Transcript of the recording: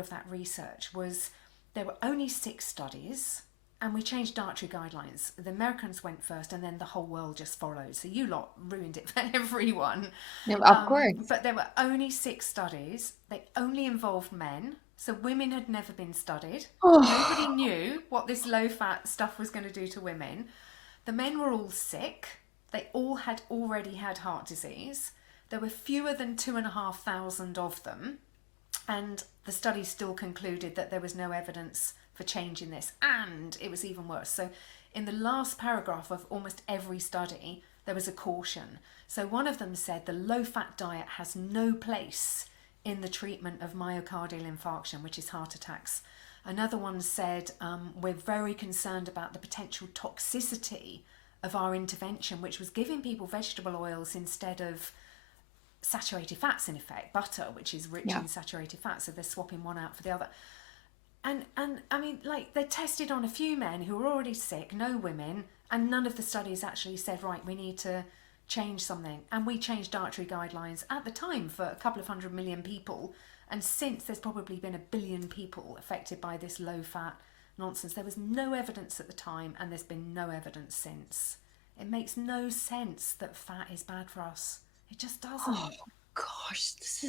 all of that research was there were only 6 studies, and we changed dietary guidelines. The Americans went first, and then the whole world just followed. So you lot ruined it for everyone. No, of course. But there were only 6 studies. They only involved men. So women had never been studied. Nobody Oh, knew what this low-fat stuff was going to do to women. The men were all sick. They all had already had heart disease. There were fewer than 2,500 of them. And the study still concluded that there was no evidence for change in this. And it was even worse. So in the last paragraph of almost every study, there was a caution. So one of them said the low-fat diet has no place in the treatment of myocardial infarction, which is heart attacks. Another one said, we're very concerned about the potential toxicity of our intervention, which was giving people vegetable oils instead of saturated fats, in effect, butter, which is rich yeah. in saturated fat, so they're swapping one out for the other. And I mean, like, they tested on a few men who were already sick, no women, and none of the studies actually said, right, we need to change something. And we changed dietary guidelines at the time for a couple of 100 million people, and since there's probably been 1 billion people affected by this low fat nonsense. There was no evidence at the time, and there's been no evidence since. It makes no sense that fat is bad for us. It just Oh doesn't. gosh, this is